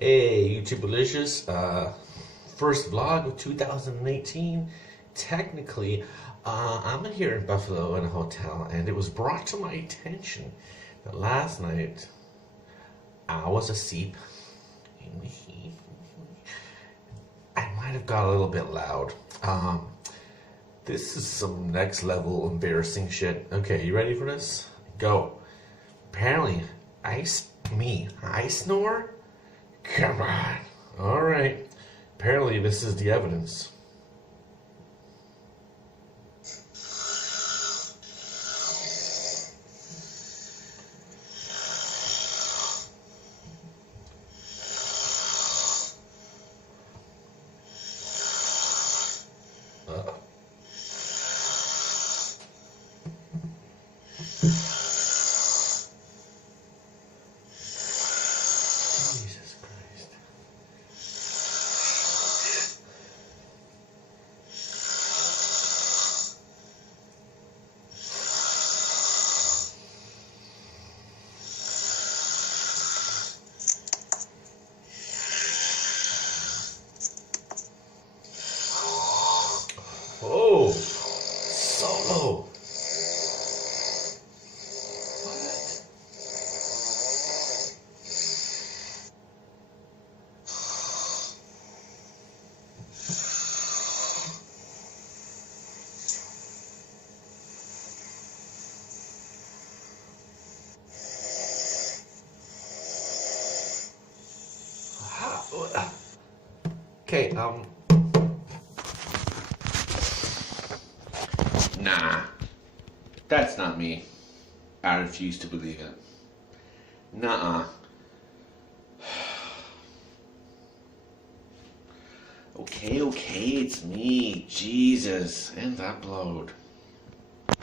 Hey, YouTube Delicious. First vlog of 2018. Technically, I'm here in Buffalo in a hotel, and it was brought to my attention that last night I was asleep. I might have got a little bit loud. This is some next level embarrassing shit. Okay, you ready for this? Go. Apparently, I snore? Come on. Alright. Apparently this is the evidence. Uh, Jesus Christ. Oh, solo. Okay, nah, that's not me. I refuse to believe it. Nuh-uh. Okay, it's me. Jesus, and upload.